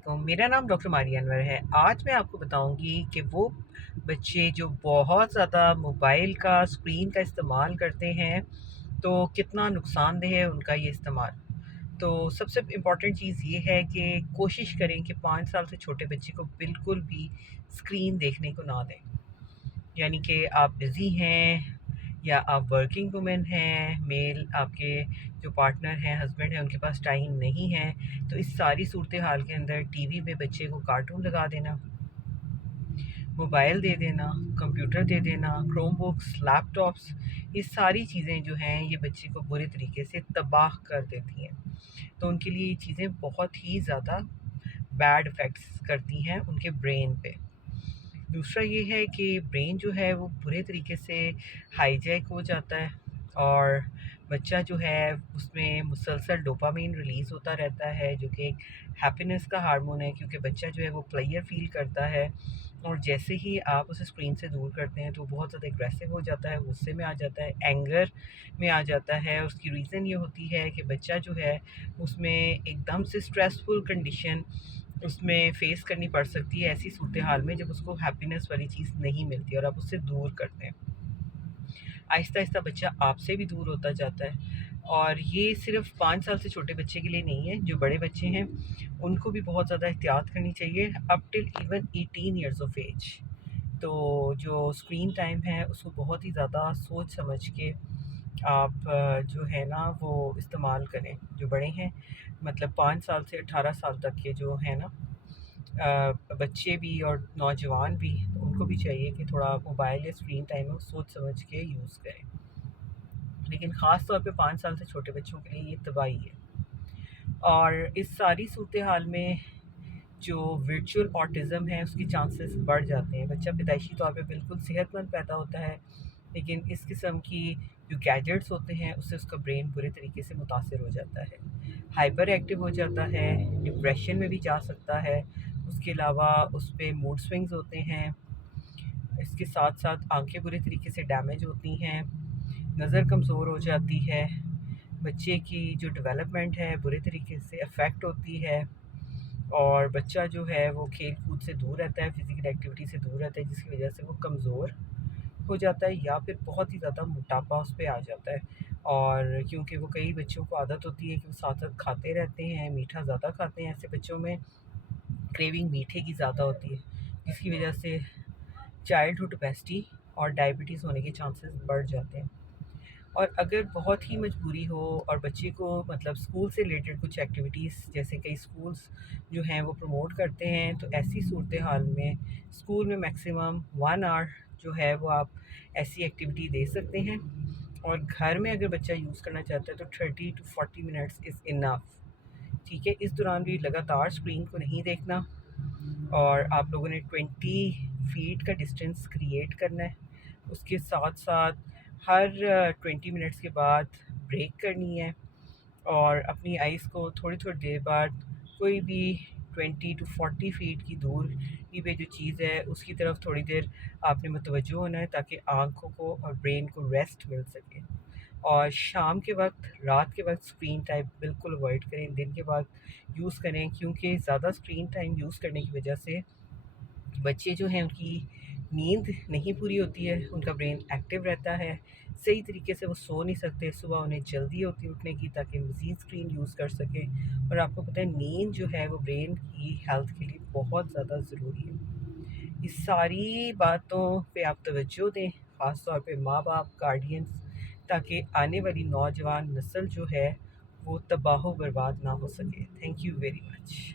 वालेकुम। मेरा नाम डॉक्टर मारिया अनवर है। आज मैं आपको बताऊंगी कि वो बच्चे जो बहुत ज़्यादा मोबाइल का स्क्रीन का इस्तेमाल करते हैं तो कितना नुकसानदेह है उनका ये इस्तेमाल। तो सबसे इम्पॉर्टेंट चीज़ ये है कि कोशिश करें कि 5 साल से छोटे बच्चे को बिल्कुल भी स्क्रीन देखने को ना दें। यानी कि आप बिज़ी हैं या आप वर्किंग वुमेन हैं, मेल आपके जो पार्टनर हैं, हस्बैंड हैं, उनके पास टाइम नहीं है, तो इस सारी सूरत हाल के अंदर टीवी पे बच्चे को कार्टून लगा देना, मोबाइल दे देना, कंप्यूटर दे देना, क्रोम बुक्स, लैपटॉप्स, ये सारी चीज़ें जो हैं ये बच्चे को बुरे तरीके से तबाह कर देती हैं। तो उनके लिए ये चीज़ें बहुत ही ज़्यादा बैड इफ़ेक्ट्स करती हैं उनके ब्रेन पे। दूसरा ये है कि ब्रेन जो है वो बुरे तरीके से हाईजैक हो जाता है और बच्चा जो है उसमें मुसलसल डोपामीन रिलीज़ होता रहता है, जो कि एक हैप्पीनेस का हार्मोन है, क्योंकि बच्चा जो है वो प्लेयर फील करता है। और जैसे ही आप उसे स्क्रीन से दूर करते हैं तो बहुत ज़्यादा एग्रेसिव हो जाता है, गुस्से में आ जाता है, एंगर में आ जाता है। उसकी रीज़न ये होती है कि बच्चा जो है उसमें एकदम से स्ट्रेसफुल कंडीशन उसमें फ़ेस करनी पड़ सकती है, ऐसी सूरत हाल में जब उसको हैप्पीनेस वाली चीज़ नहीं मिलती और आप उससे दूर करते हैं। आहिस्ता आहिस्ता बच्चा आपसे भी दूर होता जाता है। और ये सिर्फ़ 5 साल से छोटे बच्चे के लिए नहीं है, जो बड़े बच्चे हैं उनको भी बहुत ज़्यादा एहतियात करनी चाहिए up till even 18 years of age. तो जो स्क्रीन टाइम है उसको बहुत ही ज़्यादा सोच समझ के आप जो है ना वो इस्तेमाल करें। जो बड़े हैं, मतलब 5 साल से 18 साल तक के जो हैं ना बच्चे भी और नौजवान भी, तो उनको भी चाहिए कि थोड़ा मोबाइल या स्क्रीन टाइम है वो सोच समझ के यूज़ करें। लेकिन ख़ास तौर पे 5 साल से छोटे बच्चों के लिए ये तबाही है। और इस सारी सूरत हाल में जो वर्चुअल ऑटिज़म है उसके चांसेस बढ़ जाते हैं। बच्चा पैदाइशी तौर पे बिल्कुल सेहतमंद पैदा होता है, लेकिन इस किस्म की जो गैजेट्स होते हैं उससे उसका ब्रेन बुरे तरीके से मुतासिर हो जाता है, हाइपर एक्टिव हो जाता है, डिप्रेशन में भी जा सकता है। उसके अलावा उस पे मूड स्विंग्स होते हैं। इसके साथ साथ आंखें बुरे तरीके से डैमेज होती हैं, नज़र कमज़ोर हो जाती है, बच्चे की जो डेवलपमेंट है बुरे तरीके से अफेक्ट होती है। और बच्चा जो है वो खेल कूद से दूर रहता है, फ़िज़िकल एक्टिविटी से दूर रहता है, जिसकी वजह से वो कमज़ोर हो जाता है या फिर बहुत ही ज़्यादा मोटापा उस पे आ जाता है। और क्योंकि वो कई बच्चों को आदत होती है कि वो साथ-साथ खाते रहते हैं, मीठा ज़्यादा खाते हैं, ऐसे बच्चों में क्रेविंग मीठे की ज़्यादा होती है, जिसकी वजह से चाइल्डहुड ओबेसिटी और डायबिटीज़ होने के चांसेस बढ़ जाते हैं। और अगर बहुत ही मजबूरी हो और बच्चे को मतलब स्कूल से रिलेटेड कुछ एक्टिविटीज़, जैसे कई स्कूल्स जो हैं वो प्रमोट करते हैं, तो ऐसी सूरत हाल में स्कूल में मैक्सिमम 1 आवर जो है वो आप ऐसी एक्टिविटी दे सकते हैं। और घर में अगर बच्चा यूज़ करना चाहता है तो 30 टू 40 मिनट्स इज़ इनफ। ठीक है, इस दौरान भी लगातार स्क्रीन को नहीं देखना। और आप लोगों ने 20 फीट का डिस्टेंस क्रिएट करना है। उसके साथ साथ हर 20 मिनट्स के बाद ब्रेक करनी है। और अपनी आइज़ को थोड़ी थोड़ी देर बाद कोई भी 20 टू 40 फीट की दूरी पे जो चीज़ है उसकी तरफ थोड़ी देर आपने मुतवज्जो होना है, ताकि आँखों को और ब्रेन को रेस्ट मिल सके। और शाम के वक्त, रात के वक्त स्क्रीन टाइम बिल्कुल अवॉइड करें, दिन के बाद यूज़ करें, क्योंकि ज़्यादा स्क्रीन टाइम यूज़ करने की वजह से बच्चे जो हैं उनकी नींद नहीं पूरी होती है, उनका ब्रेन एक्टिव रहता है, सही तरीके से वो सो नहीं सकते, सुबह उन्हें जल्दी होती है उठने की ताकि मज़ीद स्क्रीन यूज़ कर सकें। और आपको पता है नींद जो है वो ब्रेन की हेल्थ के लिए बहुत ज़्यादा ज़रूरी है। इस सारी बातों पे आप तवज्जो दें, ख़ास तौर पे माँ-बाप, गार्डियंस, ताकि आने वाली नौजवान नस्ल जो है वो तबाह व बर्बाद ना हो सके। Thank you very much.